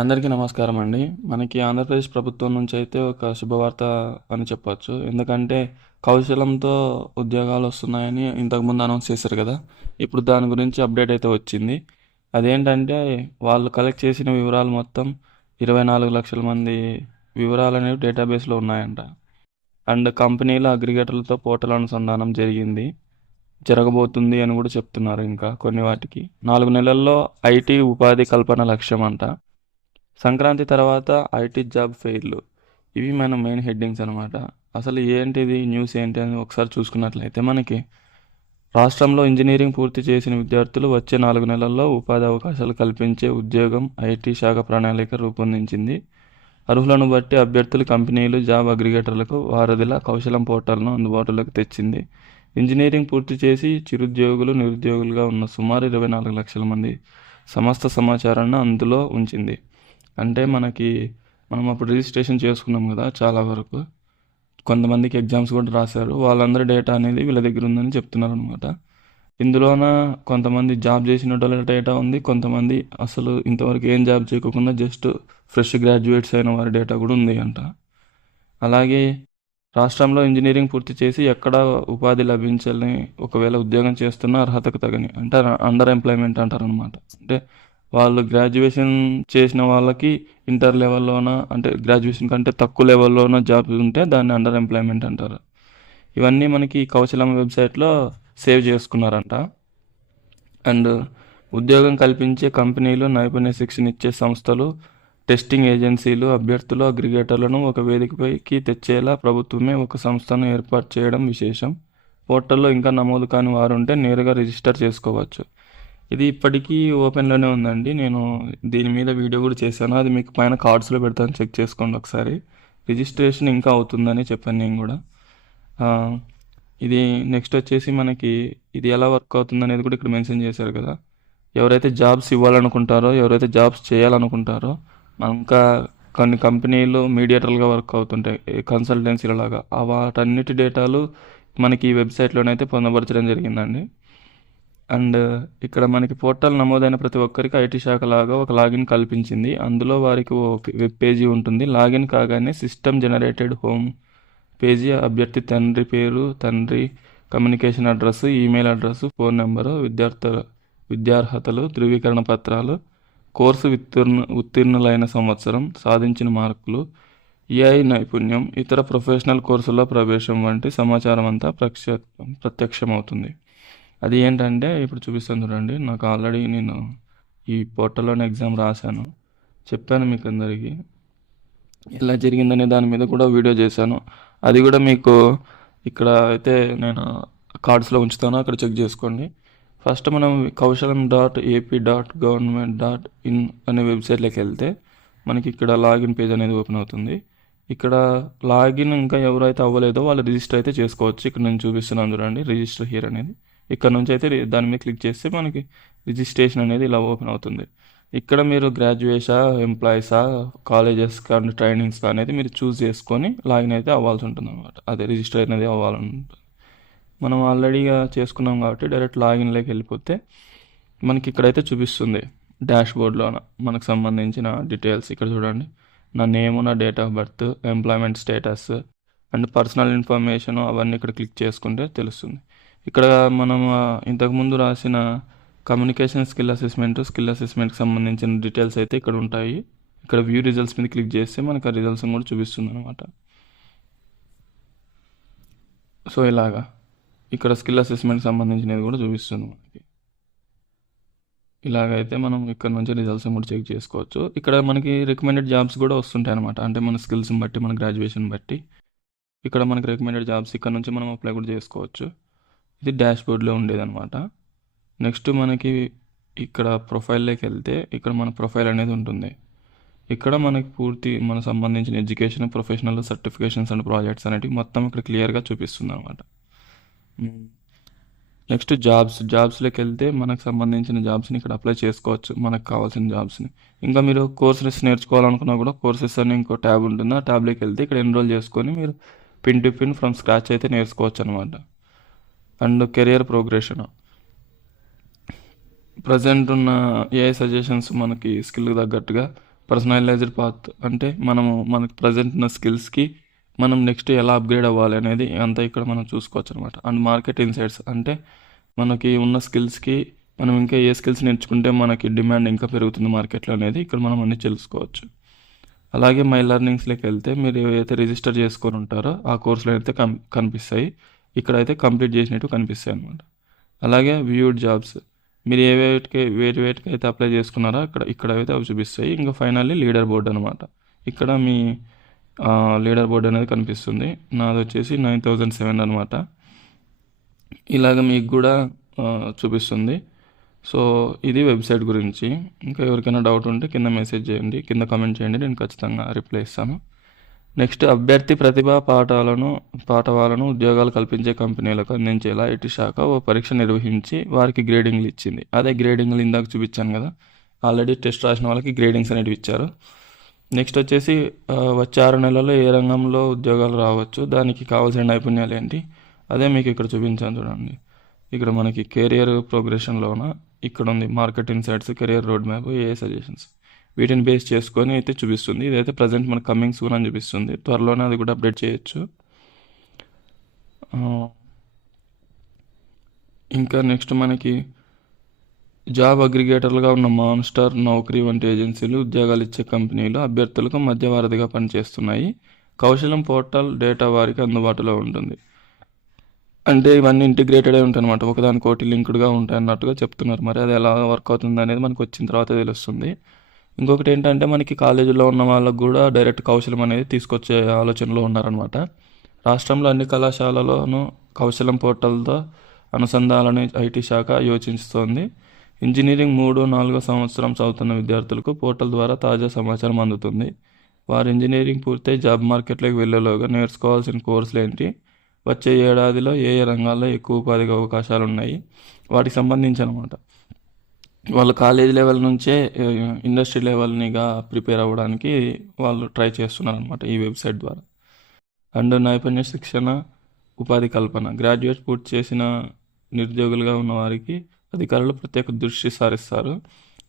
అందరికీ నమస్కారం అండి. మనకి ఆంధ్రప్రదేశ్ ప్రభుత్వం నుంచి అయితే ఒక శుభవార్త అని చెప్పొచ్చు. ఎందుకంటే కౌశలంతో ఉద్యోగాలు వస్తున్నాయని ఇంతకుముందు అనౌన్స్ చేశారు కదా! ఇప్పుడు దాని గురించి అప్డేట్ అయితే వచ్చింది. అదేంటంటే వాళ్ళు కలెక్ట్ చేసిన వివరాలు మొత్తం 24 లక్షల మంది వివరాలనేవి డేటాబేస్‌లో ఉన్నాయంట. అండ్ కంపెనీల అగ్రిగేటర్లతో పోర్టల్ అనుసంధానం జరగబోతుంది అని కూడా చెప్తున్నారు ఇంకా కొన్ని వాటికి. 4 నెలల్లో ఐటీ ఉపాధి కల్పన లక్ష్యం అంట. సంక్రాంతి తర్వాత ఐటీ జాబ్ ఫెయిర్లు, ఇవి మన మెయిన్ హెడ్డింగ్స్ అనమాట. అసలు ఏంటిది న్యూస్ ఏంటి అని ఒకసారి చూసుకున్నట్లయితే మనకి రాష్ట్రంలో ఇంజనీరింగ్ పూర్తి చేసిన విద్యార్థులు వచ్చే 4 నెలల్లో ఉపాధి అవకాశాలు కల్పించే ఉద్యోగం ఐటీ శాఖ ప్రణాళిక రూపొందించింది. అర్హులను బట్టి అభ్యర్థులు కంపెనీలు జాబ్ అగ్రిగేటర్లకు వారధిలా కౌశలం పోర్టల్ను అందుబాటులోకి తెచ్చింది. ఇంజనీరింగ్ పూర్తి చేసి చిరుద్యోగులు నిరుద్యోగులుగా ఉన్న సుమారు 24 లక్షల మంది సమస్త సమాచారాన్ని అందులో ఉంచింది. అంటే మనం అప్పుడు రిజిస్ట్రేషన్ చేసుకున్నాం కదా, చాలా వరకు కొంతమందికి ఎగ్జామ్స్ కూడా రాశారు. వాళ్ళందరి డేటా అనేది వీళ్ళ దగ్గర ఉందని చెప్తున్నారు అనమాట. ఇందులోన కొంతమంది జాబ్ చేసిన వాళ్ళ డేటా ఉంది, కొంతమంది అసలు ఇంతవరకు ఏం జాబ్ చేయకుండా జస్ట్ ఫ్రెష్ గ్రాడ్యుయేట్స్ అయిన వారి డేటా కూడా ఉంది అంట. అలాగే రాష్ట్రంలో ఇంజనీరింగ్ పూర్తి చేసి ఎక్కడ ఉపాధి లభించాలని, ఒకవేళ ఉద్యోగం చేస్తున్న అర్హతకు తగని అంటే అండర్ ఎంప్లాయ్మెంట్ అంటారు అనమాట. అంటే వాళ్ళు గ్రాడ్యుయేషన్ చేసిన వాళ్ళకి ఇంటర్ లెవెల్లోన, అంటే గ్రాడ్యుయేషన్ కంటే తక్కువ లెవెల్లోన జాబ్ ఉంటే దాన్ని అండర్ ఎంప్లాయ్మెంట్ అంటారు. ఇవన్నీ మనకి కౌశలం వెబ్సైట్లో సేవ్ చేసుకున్నారంట. అండ్ ఉద్యోగం కల్పించే కంపెనీలు, నైపుణ్య శిక్షణ ఇచ్చే సంస్థలు, టెస్టింగ్ ఏజెన్సీలు అభ్యర్థులు అగ్రిగేటర్లను ఒక వేదికపైకి తెచ్చేలా ప్రభుత్వమే ఒక సంస్థను ఏర్పాటు చేయడం విశేషం. పోర్టల్లో ఇంకా నమోదు కాని వారు ఉంటే నేరుగా రిజిస్టర్ చేసుకోవచ్చు. ఇది ఇప్పటికీ ఓపెన్లోనే ఉందండి. నేను దీని మీద వీడియో కూడా చేశాను, అది మీకు పైన కార్డ్స్లో పెడతాను, చెక్ చేసుకోండి ఒకసారి. రిజిస్ట్రేషన్ ఇంకా అవుతుందని చెప్పాను నేను కూడా. ఇది నెక్స్ట్ వచ్చేసి మనకి ఇది ఎలా వర్క్ అవుతుంది అనేది కూడా ఇక్కడ మెన్షన్ చేశారు కదా. ఎవరైతే జాబ్స్ ఇవ్వాలనుకుంటారో, ఎవరైతే జాబ్స్ చేయాలనుకుంటారో, ఇంకా కొన్ని కంపెనీలు మీడియేటర్లుగా వర్క్ అవుతుంటాయి, కన్సల్టెన్సీల లాగా, వాటన్నిటి డేటాలు మనకి ఈ వెబ్సైట్లోనైతే పొందపరచడం జరిగిందండి. అండ్ ఇక్కడ మనకి పోర్టల్ నమోదైన ప్రతి ఒక్కరికి ఐటీ శాఖ లాగా ఒక లాగిన్ కల్పించింది. అందులో వారికి ఓ వెబ్ పేజీ ఉంటుంది. లాగిన్ కాగానే సిస్టమ్ జనరేటెడ్ హోమ్ పేజీ అభ్యర్థి తండ్రి పేరు, తండ్రి communication address, email address, phone number, విద్యార్హతలు, ధృవీకరణ పత్రాలు, కోర్సు ఉత్తీర్ణులైన సంవత్సరం, సాధించిన మార్కులు, ఏఐ నైపుణ్యం, ఇతర ప్రొఫెషనల్ కోర్సుల్లో ప్రవేశం వంటి సమాచారం అంతా ప్రత్యక్షమవుతుంది. అది ఏంటంటే ఇప్పుడు చూపిస్తాను చూడండి. నాకు ఆల్రెడీ నేను ఈ పోర్టల్లోనే ఎగ్జామ్ రాశాను, చెప్పాను మీకు అందరికీ ఎలా జరిగిందనే దాని మీద కూడా వీడియో చేశాను. అది కూడా మీకు ఇక్కడ అయితే నేను కార్డ్స్లో ఉంచుతాను, అక్కడ చెక్ చేసుకోండి. ఫస్ట్ మనం kausalam.ap.government.in అనే వెబ్సైట్లోకి వెళ్తే మనకి ఇక్కడ లాగిన్ పేజ్ అనేది ఓపెన్ అవుతుంది. ఇక్కడ లాగిన్ ఇంకా ఎవరైతే అవ్వలేదో వాళ్ళు రిజిస్టర్ అయితే చేసుకోవచ్చు. ఇక్కడ నేను చూపిస్తున్నాను చూడండి, రిజిస్టర్ హియర్ అనేది. ఇక్కడ నుంచి అయితే దాని మీద క్లిక్ చేస్తే మనకి రిజిస్ట్రేషన్ అనేది ఇలా ఓపెన్ అవుతుంది. ఇక్కడ మీరు గ్రాడ్యుయేషా, ఎంప్లాయీసా, కాలేజెస్ కానీ ట్రైనింగ్స్ అనేది మీరు చూస్ చేసుకొని లాగిన్ అయితే అవ్వాల్సి ఉంటుంది అనమాట. అదే రిజిస్టర్ అనేది అవ్వాలంటుంది. మనం ఆల్రెడీగా చేసుకున్నాం కాబట్టి డైరెక్ట్ లాగిన్లోకి వెళ్ళిపోతే మనకి ఇక్కడైతే చూపిస్తుంది డాష్ బోర్డ్లోన మనకు సంబంధించిన డీటెయిల్స్. ఇక్కడ చూడండి, నా నేము, నా date of birth, employment status and personal information అవన్నీ ఇక్కడ క్లిక్ చేసుకుంటే తెలుస్తుంది. ఇక్కడ మనం ఇంతకుముందు రాసిన కమ్యూనికేషన్ స్కిల్ అసెస్మెంట్కి సంబంధించిన డీటెయిల్స్ అయితే ఇక్కడ ఉంటాయి. ఇక్కడ వ్యూ రిజల్ట్స్ మీద క్లిక్ చేస్తే మనకు ఆ రిజల్ట్స్ కూడా చూపిస్తుంది అనమాట. సో ఇలాగా ఇక్కడ స్కిల్ అసెస్మెంట్కి సంబంధించినది కూడా చూపిస్తుంది మనకి. ఇలాగైతే మనం ఇక్కడ నుంచి రిజల్ట్స్ కూడా చెక్ చేసుకోవచ్చు. ఇక్కడ మనకి రికమెండెడ్ జాబ్స్ కూడా వస్తుంటాయి అనమాట. అంటే మన స్కిల్స్ని బట్టి, మన గ్రాడ్యుయేషన్ బట్టి ఇక్కడ మనకి రికమెండెడ్ జాబ్స్ ఇక్కడ నుంచి మనం అప్లై కూడా చేసుకోవచ్చు. ఇది డాష్ బోర్డ్లో ఉండేదన్నమాట. నెక్స్ట్ మనకి ఇక్కడ ప్రొఫైల్లోకి వెళ్తే ఇక్కడ మన ప్రొఫైల్ అనేది ఉంటుంది. ఇక్కడ మనకి మన సంబంధించిన education, professional certifications and projects అనేవి మొత్తం ఇక్కడ క్లియర్గా చూపిస్తుంది అనమాట. నెక్స్ట్ జాబ్స్లోకి వెళ్తే మనకు సంబంధించిన జాబ్స్ని ఇక్కడ అప్లై చేసుకోవచ్చు, మనకు కావాల్సిన జాబ్స్ని. ఇంకా మీరు కోర్సెస్ నేర్చుకోవాలనుకున్నా కూడా కోర్సెస్ అని ఇంకో ట్యాబ్ ఉంటుంది. ఆ ట్యాబ్లోకి వెళ్తే ఇక్కడ ఎన్రోల్ చేసుకొని మీరు pin to pin from scratch అయితే నేర్చుకోవచ్చు అనమాట. అండ్ కెరియర్ ప్రోగ్రెషన్, ప్రజెంట్ ఉన్న ఏఐ సజెషన్స్ మనకి స్కిల్కి తగ్గట్టుగా పర్సనలైజ్డ్ పాత్ అంటే మనకు ప్రజెంట్ ఉన్న స్కిల్స్కి మనం నెక్స్ట్ ఎలా అప్గ్రేడ్ అవ్వాలి అనేది అంతా ఇక్కడ మనం చూసుకోవచ్చు అనమాట. అండ్ మార్కెట్ ఇన్సైట్స్ అంటే మనకి ఉన్న స్కిల్స్కి మనం ఇంకా ఏ స్కిల్స్ నేర్చుకుంటే మనకి డిమాండ్ ఇంకా పెరుగుతుంది మార్కెట్లో అనేది ఇక్కడ మనం అన్నీ తెలుసుకోవచ్చు. అలాగే మై లెర్నింగ్స్లోకి వెళ్తే మీరు ఏవైతే రిజిస్టర్ చేసుకొని ఉంటారో ఆ కోర్సులు అయితే కనిపిస్తాయి. ఇక్కడైతే కంప్లీట్ చేసినట్టు కనిపిస్తాయి అనమాట. అలాగే వ్యూడ్ జాబ్స్ మీరు వేటికి అయితే అప్లై చేసుకున్నారో ఇక్కడైతే అవి చూపిస్తాయి. ఇంకా ఫైనల్లీ లీడర్ బోర్డ్ అనమాట. ఇక్కడ మీ లీడర్ బోర్డ్ అనేది కనిపిస్తుంది. నాది వచ్చేసి 9007 అనమాట. ఇలాగ మీకు కూడా చూపిస్తుంది. సో ఇది వెబ్సైట్ గురించి. ఇంకా ఎవరికైనా డౌట్ ఉంటే కింద మెసేజ్ చేయండి, కింద కామెంట్ చేయండి, నేను ఖచ్చితంగా రిప్లై ఇస్తాను. నెక్స్ట్ అభ్యర్థి ప్రతిభా పాఠవాలను ఉద్యోగాలు కల్పించే కంపెనీలకు అందించేలా ఐటీ శాఖ ఓ పరీక్ష నిర్వహించి వారికి గ్రేడింగ్లు ఇచ్చింది. అదే గ్రేడింగ్లు ఇందాక చూపించాను కదా, ఆల్రెడీ టెస్ట్ రాసిన వాళ్ళకి గ్రేడింగ్స్ అనేవి ఇచ్చారు. నెక్స్ట్ వచ్చేసి వచ్చే 6 నెలల్లో ఏ రంగంలో ఉద్యోగాలు రావచ్చు, దానికి కావాల్సిన నైపుణ్యాలు ఏంటి, అదే మీకు ఇక్కడ చూపించాను చూడండి. ఇక్కడ మనకి కెరియర్ ప్రోగ్రెషన్లోన ఇక్కడ ఉంది market insights, career road map, ఏ సజెషన్స్, వీటిని బేస్ చేసుకొని అయితే చూపిస్తుంది. ఇదైతే ప్రజెంట్ మనకు కమింగ్ సూన్ అని చూపిస్తుంది. త్వరలోనే అది కూడా అప్డేట్ చేయొచ్చు. ఇంకా నెక్స్ట్ మనకి జాబ్ అగ్రిగేటర్లుగా ఉన్న మాన్స్టర్, నౌకరీ వంటి ఏజెన్సీలు ఉద్యోగాలు ఇచ్చే కంపెనీలు అభ్యర్థులకు మధ్యవారధిగా పనిచేస్తున్నాయి. కౌశలం పోర్టల్ డేటా వారికి అందుబాటులో ఉంటుంది. అంటే ఇవన్నీ ఇంటిగ్రేటెడ్ అయి ఉంటాయి అనమాట, ఒకదానికోటి లింక్డ్గా ఉంటాయి అన్నట్టుగా చెప్తున్నారు. మరి అది ఎలా వర్క్ అవుతుంది అనేది మనకు వచ్చిన తర్వాత తెలుస్తుంది. ఇంకొకటి ఏంటంటే మనకి కాలేజీలో ఉన్న వాళ్ళకు కూడా డైరెక్ట్ కౌశలం అనేది తీసుకొచ్చే ఆలోచనలో ఉన్నారనమాట. రాష్ట్రంలో అన్ని కళాశాలలోనూ కౌశలం పోర్టల్తో అనుసంధానాలని ఐటీ శాఖ యోచిస్తోంది. ఇంజనీరింగ్ 3-4 సంవత్సరం చదువుతున్న విద్యార్థులకు పోర్టల్ ద్వారా తాజా సమాచారం అందుతుంది. వారు ఇంజనీరింగ్ పూర్తయి జాబ్ మార్కెట్లోకి వెళ్ళేలోగా నేర్చుకోవాల్సిన కోర్సులు ఏంటి, వచ్చే ఏడాదిలో ఏ రంగాల్లో ఎక్కువ ఉపాధి అవకాశాలు ఉన్నాయి, వాటికి సంబంధించి అనమాట. వాళ్ళు కాలేజ్ లెవెల్ నుంచే ఇండస్ట్రీ లెవెల్నిగా ప్రిపేర్ అవ్వడానికి వాళ్ళు ట్రై చేస్తున్నారు అనమాట ఈ వెబ్సైట్ ద్వారా. అండ్ నైపుణ్య శిక్షణ, ఉపాధి కల్పన, గ్రాడ్యుయేట్ పూర్తి చేసిన నిరుద్యోగులుగా ఉన్న వారికి అధికారులు ప్రత్యేక దృష్టి సారిస్తారు.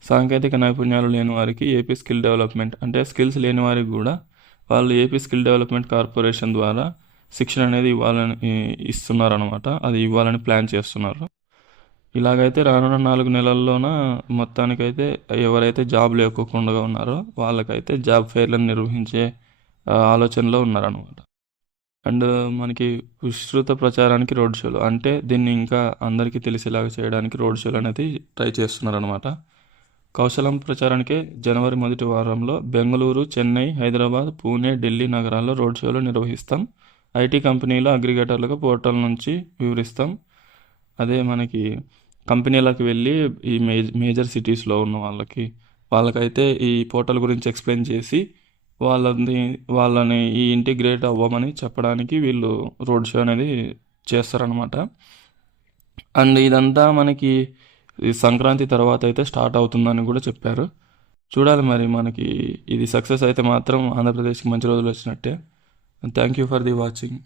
సాంకేతిక నైపుణ్యాలు లేని వారికి ఏపీ స్కిల్ డెవలప్మెంట్ అంటే స్కిల్స్ లేని వారికి కూడా వాళ్ళు ఏపీ స్కిల్ డెవలప్మెంట్ కార్పొరేషన్ ద్వారా శిక్షణ అనేది ఇస్తున్నారు అనమాట. అది ఇవ్వాలని ప్లాన్ చేస్తున్నారు. ఇలాగైతే రానున్న 4 నెలల్లోన మొత్తానికైతే ఎవరైతే జాబ్ లేకోకుండా ఉన్నారో వాళ్ళకైతే జాబ్ ఫెయిర్లను నిర్వహించే ఆలోచనలో ఉన్నారనమాట. అండ్ మనకి విస్తృత ప్రచారానికి రోడ్ షోలు అంటే దీన్ని ఇంకా అందరికీ తెలిసేలాగా చేయడానికి రోడ్ షోలు అనేది ట్రై చేస్తున్నారనమాట. కౌశలం ప్రచారానికే జనవరి మొదటి వారంలో బెంగళూరు, చెన్నై, హైదరాబాద్, పూణే, ఢిల్లీ నగరాల్లో రోడ్ షోలు నిర్వహిస్తాం. ఐటీ కంపెనీల అగ్రిగేటర్లకు పోర్టల్ నుంచి వివరిస్తాం. అదే మనకి కంపెనీలకు వెళ్ళి ఈ మేజర్ సిటీస్లో ఉన్న వాళ్ళకైతే ఈ పోర్టల్ గురించి ఎక్స్ప్లెయిన్ చేసి వాళ్ళని ఈ ఇంటిగ్రేట్ అవ్వమని చెప్పడానికి వీళ్ళు రోడ్ షో అనేది చేస్తారనమాట. అండ్ ఇదంతా మనకి సంక్రాంతి తర్వాత అయితే స్టార్ట్ అవుతుందని కూడా చెప్పారు. చూడాలి మరి మనకి ఇది సక్సెస్ అయితే మాత్రం ఆంధ్రప్రదేశ్కి మంచి రోజులు వచ్చినట్టే. Thank you for the watching.